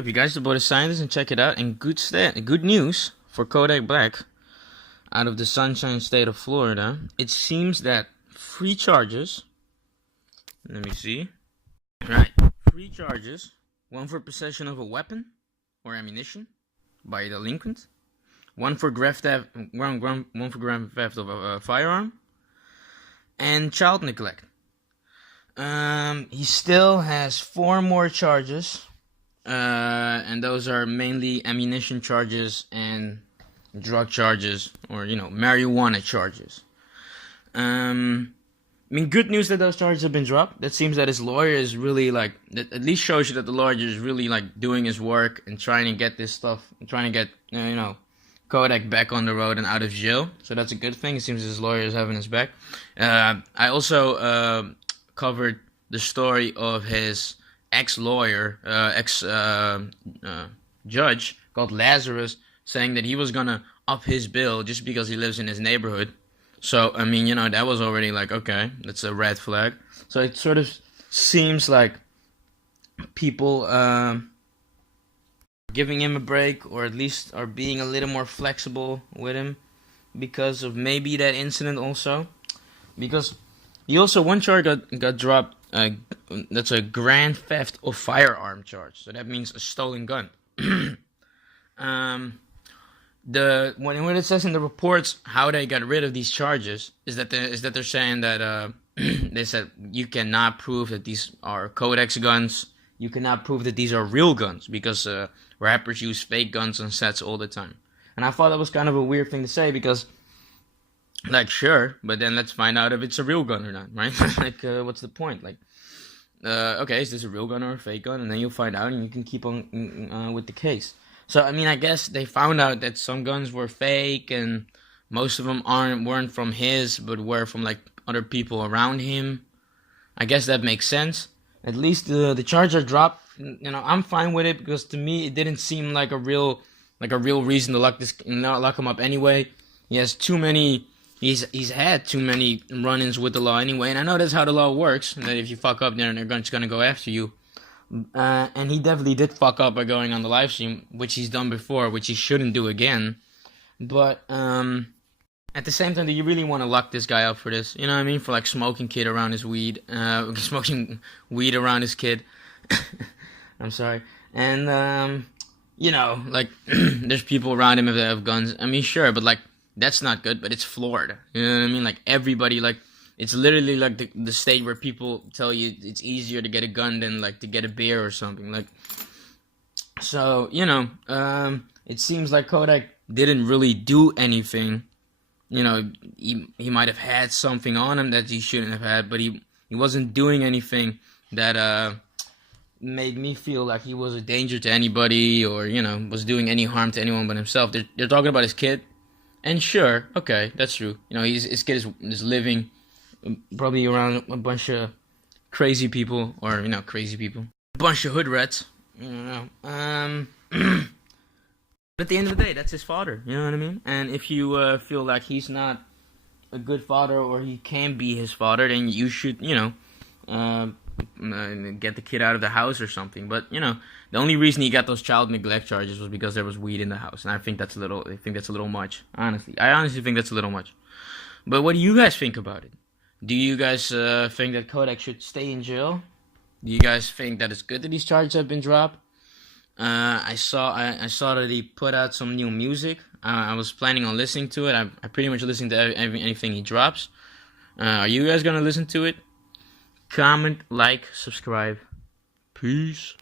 If you guys about the scientists and check it out, and good news for Kodak Black out of the Sunshine State of Florida. It seems that free charges. Let me see. Right, free charges. One for possession of a weapon or ammunition by a delinquent. One for grand theft. One for grand theft of a firearm. And child neglect. He still has 4 more charges. And those are mainly ammunition charges and drug charges, or marijuana charges. Good news that those charges have been dropped. That seems that his lawyer is really that at least shows you that the lawyer is really doing his work and trying to get this stuff, and trying to get Kodak back on the road and out of jail. So that's a good thing. It seems his lawyer is having his back. I also covered the story of his ex-lawyer, judge called Lazarus, saying that he was gonna up his bill just because he lives in his neighborhood. So, that was already okay, that's a red flag. So it sort of seems like people giving him a break, or at least are being a little more flexible with him because of maybe that incident also. Because he also, one charge got dropped. That's a grand theft of firearm charge. So that means a stolen gun. When it says in the reports how they got rid of these charges is that they're saying that they said you cannot prove that these are Kodak's guns. You cannot prove that these are real guns because rappers use fake guns on sets all the time. And I thought that was kind of a weird thing to say because, sure, but then let's find out if it's a real gun or not, right? What's the point? Okay, is this a real gun or a fake gun? And then you'll find out, and you can keep on with the case. So, I guess they found out that some guns were fake, and most of them weren't from his, but were from, other people around him. I guess that makes sense. At least the charge are dropped. I'm fine with it, because to me, it didn't seem like a real reason to lock him up anyway. He has too many... He's had too many run-ins with the law anyway, and I know that's how the law works, that if you fuck up, then they're just gonna go after you. And he definitely did fuck up by going on the live stream, which he's done before, which he shouldn't do again. But at the same time, do you really want to lock this guy up for this? You know what I mean? For smoking weed around his kid. I'm sorry. And there's people around him that have guns. Sure, but that's not good. But it's Florida. You know what I mean? Everybody it's literally the state where people tell you it's easier to get a gun than to get a beer or something. So it seems like Kodak didn't really do anything. He might have had something on him that he shouldn't have had, but he wasn't doing anything that made me feel like he was a danger to anybody, or was doing any harm to anyone but himself. They're talking about his kid, and sure, okay, that's true. His kid is living probably around a bunch of crazy people, or a bunch of hood rats. But at the end of the day, that's his father. You know what I mean? And if you feel like he's not a good father, or he can be his father, then you should get the kid out of the house or something. But the only reason he got those child neglect charges was because there was weed in the house, and I think that's a little much. Honestly, I honestly think that's a little much. But what do you guys think about it? Do you guys think that Kodak should stay in jail? Do you guys think that it's good that these charges have been dropped? I saw that he put out some new music. I was planning on listening to it. I pretty much listen to anything he drops. Are you guys gonna listen to it? Comment, like, subscribe. Peace.